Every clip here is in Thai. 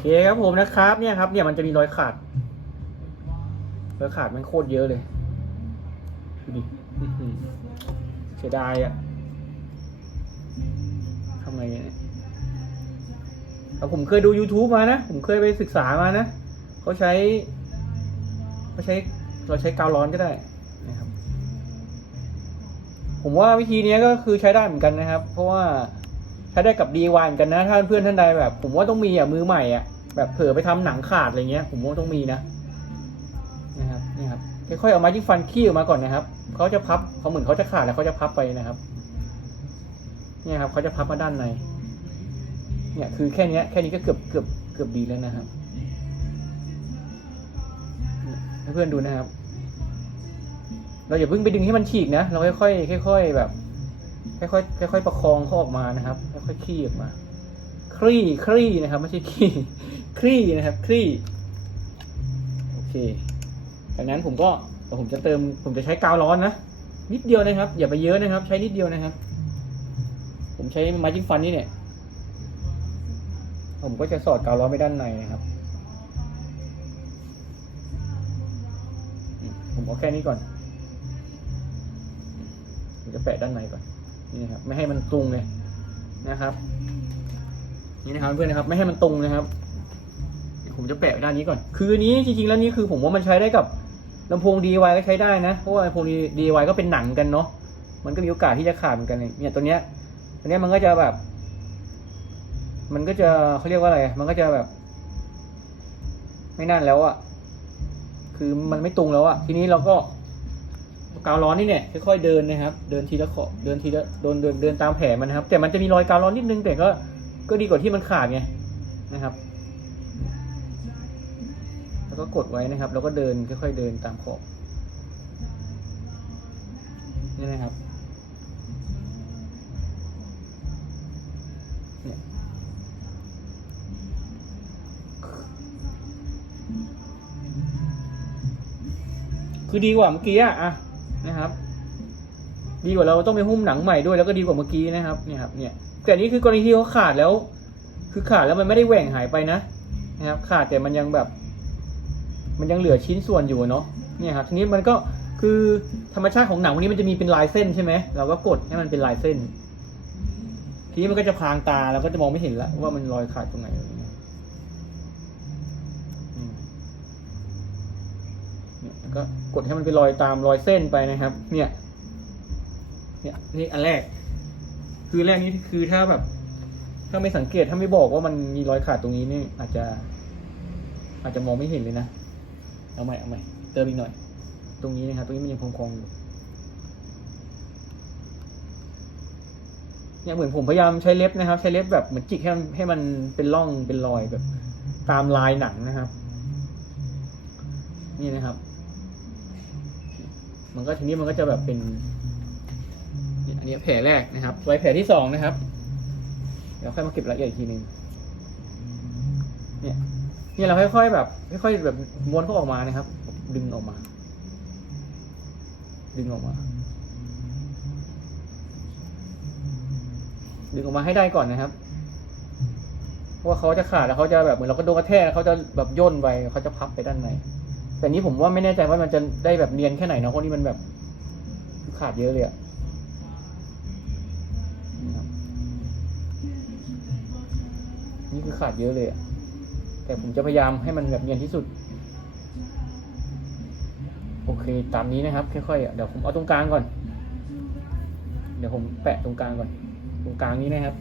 เคครับผมนะครับเนี่ยครับ เนี่ยมันจะมีรอยขาดรอยขาดมันโคตรเยอะเลยดูดิเสียดายอะทำไงเนี่ยเอาผมเคยดู YouTube มานะ ผมเคยไปศึกษามานะเขาใช้เขาใช้เราใช้กาวร้อนก็ได้นะครับ ผมว่าวิธีนี้ก็คือใช้ได้เหมือนกันนะครับ เพราะว่า ใช้ได้กับ DIY เหมือนกันนะถ้าเพื่อนท่านใดแบบ ผมว่าต้องมีอะมือใหม่อะแบบเผื่อไปทำหนังขาดอะไรเงี้ย ผมว่าต้องมีนะนะครับนี่ครับค่อยๆเอาไม้จิ้มฟันขี้ออกมาก่อนนะครับเขาจะพับเขาเหมือนเขาจะขาดแล้วเขาจะพับไปนะครับ เนี่ยครับเขาจะพับมาด้านใน เนี่ยคือแค่นี้แค่นี้ก็เกือบเกือบเกือบดีแล้วนะครับเพื่อนดูนะครับ เราอย่าเพิ่งไปดึงให้มันฉีกนะ เราค่อยๆค่อยๆแบบ ค่อยๆค่อยๆประคองเขาออกมานะครับค่อยๆคลี่ออกมา คลี่คลี่นะครับ ไม่ใช่คลี่คลี่นะครับ คลี่ โอเค จากนั้นผมก็ผมจะเติม ผมจะใช้กาวร้อนนะนิดเดียวนะครับ อย่าไปเยอะนะครับ ใช้นิดเดียวนะครับ ผมใช้ไม้จิ้มฟันนี่เนี่ย ผมก็จะสอดกาวร้อนไปด้านในนะครับผมเอาแค่นี้ก่อนผมจะแปะด้านในก่อน นี่ครับไม่ให้มันตรงเลยนะครับ นี่นะครับเพื่อนนะครับ ไม่ให้มันตรงนะครับผมจะแปะด้านนี้ก่อน คืออันนี้จริงๆ แล้วนี่คือผมว่ามันใช้ได้กับลำโพง DIY ก็ใช้ได้นะ เพราะว่าลำโพง DIY ก็เป็นหนังกันเนาะ มันก็มีโอกาสที่จะขาดเหมือนกันเลยเนี่ยตัวเนี้ยตัวเนี้ยมันก็จะแบบ มันก็จะเขาเรียกว่าอะไร มันก็จะแบบ ไม่นั่นแล้วอะคือมันไม่ตรงแล้วอะทีนี้เราก็ กาวร้อนนี่เนี่ยค่อยๆเดินนะครับ เดินทีละขอเดินทีละเดินเดินเดินตามแผลมันนะครับ แต่มันจะมีรอยกาวร้อนนิดนึงแต่ก็ก็ดีกว่าที่มันขาดไงนะครับ แล้วก็กดไว้นะครับ แล้วก็เดินค่อยๆเดินตามขอบนี่นะครับคือดีกว่าเมื่อกี้อะอะ นะครับ ดีกว่าเราต้องไปหุ้มหนังใหม่ด้วยแล้วก็ดีกว่าเมื่อกี้นะครับเนี่ยครับเนี่ยแต่อันนี้คือกรณีที่เขาขาดแล้ว คือขาดแล้วมันไม่ได้แหว่งหายไปนะนะครับ ขาดแต่มันยังแบบ มันยังเหลือชิ้นส่วนอยู่เนาะเนี่ยครับทีนี้มันก็คือธรรมชาติของหนังวันนี้มันจะมีเป็นลายเส้นใช่ไหมเราก็กดให้มันเป็นลายเส้น ทีนี้มันก็จะพรางตาเราก็จะมองไม่เห็นละว่ามันรอยขาดตรงไหนอะไรเงี้ยอืมเนี่ยแล้ว ก็กดให้มันเป็นรอยตามรอยเส้นไปนะครับ เนี่ย เนี่ยนี่อันแรก คือแรกนี้คือถ้าแบบ ถ้าไม่สังเกตถ้าไม่บอกว่ามันมีรอยขาดตรงนี้นี่อาจจะ อาจจะมองไม่เห็นเลยนะเอาใหม่เอาใหม่เติมอีกหน่อย ตรงนี้นะครับ ตรงนี้มันยังพองอยู่เนี่ยเหมือนผมพยายามใช้เล็บนะครับ ใช้เล็บแบบเหมือนจิกให้มันให้มันเป็นร่องเป็นรอยแบบ ตามลายหนังนะครับ นี่นะครับ มันก็ทีนี้มันก็จะแบบเป็นเนี่ยอันนี้แผลแรกนะครับ ไว้แผลที่สองนะครับ เดี๋ยวค่อยมาเก็บรายละเอียดอีกทีหนึ่งเนี่ยเนี่ยเราค่อยๆแบบค่อยๆแบบม้วนเขาออกมานะครับ ดึงออกมา ดึงออกมา ดึงออกมาให้ได้ก่อนนะครับเพราะว่าเขาจะขาดแล้วเขาจะแบบเหมือนเราก็โดนกระแทกแล้วเขาจะแบบย่นไปเขาจะพับไปด้านใน แต่นี้ผมว่าไม่แน่ใจว่ามันจะได้แบบเนียนแค่ไหนนะเพราะนี่มันแบบขาดเยอะเลยอะนี่คือขาดเยอะเลยอะแต่ผมจะพยายามให้มันแบบเนียนที่สุด โอเค ตามนี้นะครับ ค่อยๆอะเดี๋ยวผมเอาตรงกลางก่อน เดี๋ยวผมแปะตรงกลางก่อน ตรงกลางนี้นะครับ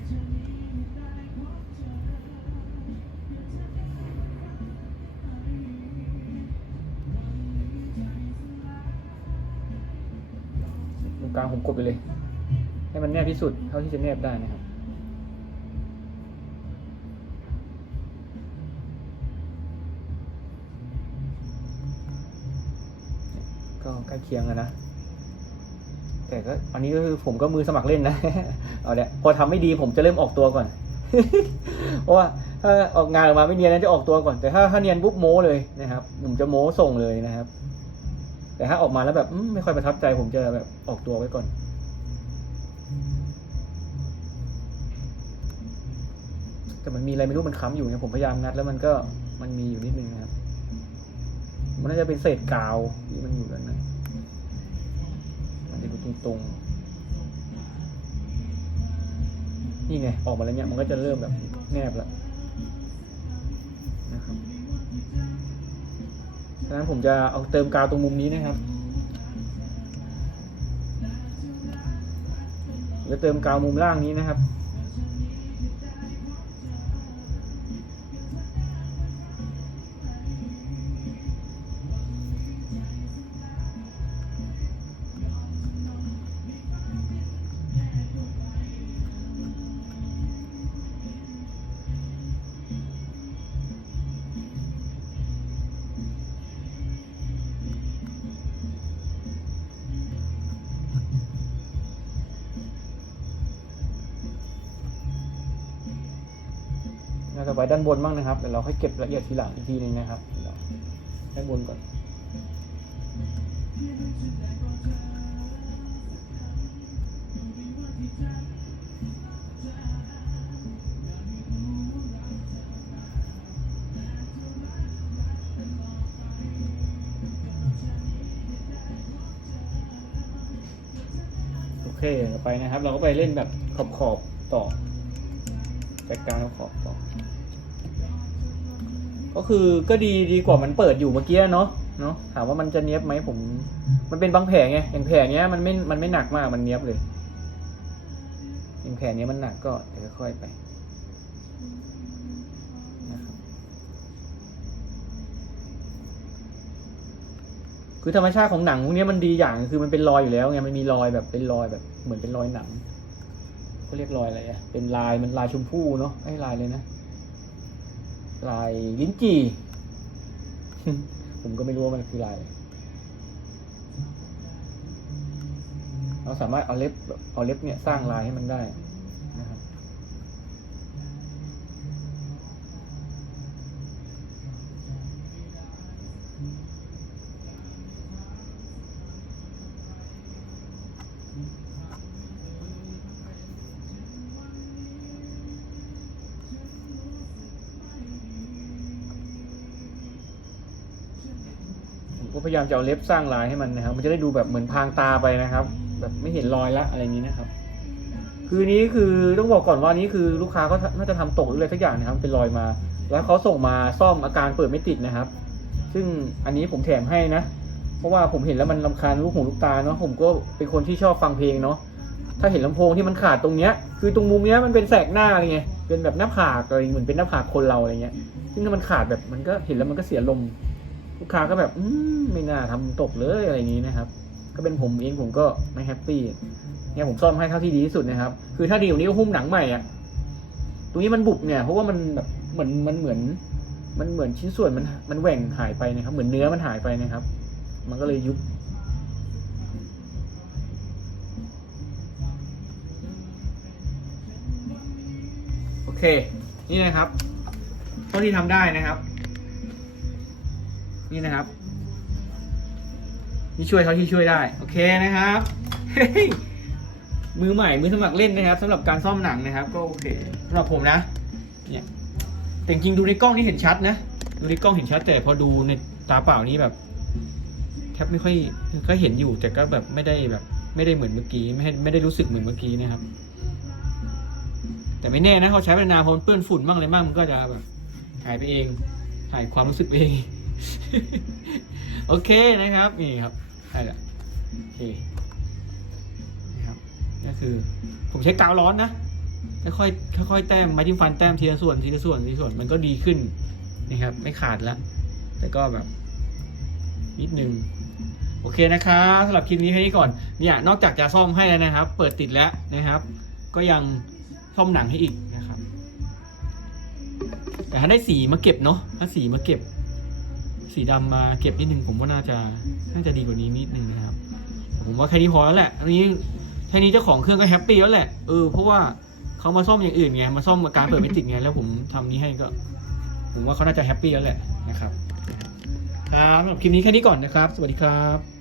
รงกลางผมกดไปเลย ให้มันแนบที่สุดเท่าที่จะแนบได้นะครับก็ใกล้เคียงแล้วนะ แต่ก็อันนี้ก็คือผมก็มือสมัครเล่นนะ เอาเนี่ยพอทำไม่ดีผมจะเริ่มออกตัวก่อน เพราะว่าถ้าออกงานออกมาไม่เนียนนะจะออกตัวก่อน แต่ถ้าถ้าเนียนปุ๊บโม้เลยนะครับ ผมจะโม้ส่งเลยนะครับ แต่ถ้าออกมาแล้วแบบไม่ค่อยประทับใจผมจะแบบออกตัวไว้ก่อนแต่แต่มันมีอะไรไม่รู้มันค้ำอยู่เนี่ยผมพยายามงัดแล้วมันก็มันมีอยู่นิดนึงนะครับ มันน่าจะเป็นเศษกาวที่มันอยู่ด้านในมันจะดูตรงๆ นี่ไง ออกมาแล้วเนี่ยมันก็จะเริ่มแบบแนบแล้วนะครับ ฉะนั้นผมจะเอาเติมกาวตรงมุมนี้นะครับจะเติมกาวมุมล่างนี้นะครับ ไว้ด้านบนบ้างนะครับเดี๋ยวเราค่อยเก็บละเอียดทีหลังอีกทีหนึงนะครับด้านบนก่อนโอเคไปนะครับ เราก็ไปเล่นแบบขอบขอบๆต่อจัดการขอบขอบต่อ ก็คือก็ดีดีกว่ามันเปิดอยู่เมื่อกี้เนาะเนาะถามว่ามันจะเนี้ยบไหมผม มันเป็นบางแผลไงอย่างแผลเนี้ยมันไม่มันไม่หนักมากมันเนี้ยบเลยอย่างแผลเนี้ยมันหนักก็เดี๋ยวค่อยไปคือธรรมชาติของหนังพวกเนี้ยมันดีอย่างคือมันเป็นรอยอยู่แล้วไงมันมีรอยแบบเป็นรอยแบบเหมือนเป็นรอยหนังเขาเรียกรอยอะไรอะเป็นลายมันลายชมพูเนาะไอ้ลายเลยนะ ลายลิ้นจี่ ผมก็ไม่รู้ว่ามันคือลายอะไรเราสามารถเอาเล็บเอาเล็บเนี่ยสร้างลายให้มันได้ ก็พยายามจะเอาเล็บสร้างลายให้มันนะครับ มันจะได้ดูแบบเหมือนพรางตาไปนะครับ แบบไม่เห็นรอยละอะไรนี้นะครับ คือนี้คือต้องบอกก่อนว่านี้คือลูกค้าก็น่าจะทำตกหรืออะไรสักอย่างนะครับเป็นรอยมา แล้วเขาส่งมาซ่อมอาการเปิดไม่ติดนะครับ ซึ่งอันนี้ผมแถมให้นะ เพราะว่าผมเห็นแล้วมันลำคาญลูกหูลูกตาเนาะผมก็เป็นคนที่ชอบฟังเพลงเนาะถ้าเห็นลำโพงที่มันขาดตรงเนี้ย คือตรงมุมเนี้ยมันเป็นแสกหน้าอะไรเงี้ยเป็นแบบหน้าผากอะไรเหมือนเป็นหน้าผากคนเราอะไรเงี้ย ซึ่งถ้ามันขาดแบบมันก็เห็นแล้วมันก็เสียลม ลูกค้าก็แบบอืมไม่น่าทำตกเลยอะไรอย่างนี้นะครับ ก็เป็นผมเองผมก็ไม่แฮปปี้เนี่ยผมซ่อมให้เท่าที่ดีที่สุดนะครับ คือถ้าดีกว่านี้ก็หุ้มหนังใหม่อะตรงนี้มันบุบเนี่ยเพราะว่ามันแบบเหมือนมันเหมือน มันเหมือนชิ้นส่วนมันมันแหว่งหายไปนะครับ เหมือนเนื้อมันหายไปนะครับ มันก็เลยยุบโอเค นี่นะครับเท่าที่ทำได้นะครับ นี่นะครับ นี่ช่วยเขาที่ช่วยได้ โอเคนะครับมือใหม่มือสมัครเล่นนะครับสำหรับการซ่อมหนังนะครับ ก็โอเคสำหรับผมนะเนี่ยแต่จริงดูในกล้องนี่เห็นชัดนะดูในกล้องเห็นชัด แต่พอดูในตาเปล่านี่แบบแทบไม่ค่อยก็เห็นอยู่ แต่ก็แบบไม่ได้แบบ ไม่ได้เหมือนเมื่อกี้ไม่ไม่ได้รู้สึกเหมือนเมื่อกี้นะครับ แต่ไม่แน่นะเขาใช้ไปนานพอมันเปื้อนฝุ่นบ้างอะไรบ้างมันก็จะแบบหายไปเองหายความรู้สึกไปเอง โอเคนะครับ นี่ครับได้ละโอเคนี่ครับก็คือ ผมใช้กาวร้อนนะค่อยๆค่อยแต้มไม้จิ้มฟันแต้มทีละส่วนทีละส่วนทีละส่วนมันก็ดีขึ้นนะครับ ไม่ขาดละแต่ก็แบบ นิดนึงโอเคนะครับสำหรับคลิปนี้แค่นี้ก่อนเนี่ยนอกจากจะซ่อมให้แล้วนะครับ เปิดติดแล้วนะครับ ก็ยังซ่อมหนังให้อีกนะครับ แต่ถ้าได้สีมาเก็บเนาะถ้าสีมาเก็บ สีดำมาเก็บนิดนึงผมว่าน่าจะน่าจะดีกว่านี้นิดนึงนะครับ ผมว่าแค่นี้พอแล้วแหละ อันนี้แค่นี้เจ้าของเครื่องก็แฮปปี้แล้วแหละ เออเพราะว่าเขามาซ่อมอย่างอื่นไง มาซ่อมการเปิดไม่ติดไง แล้วผมทำนี้ให้ก็ ผมว่าเขาน่าจะแฮปปี้แล้วแหละนะครับ ครับสำหรับคลิปนี้แค่นี้ก่อนนะครับ สวัสดีครับ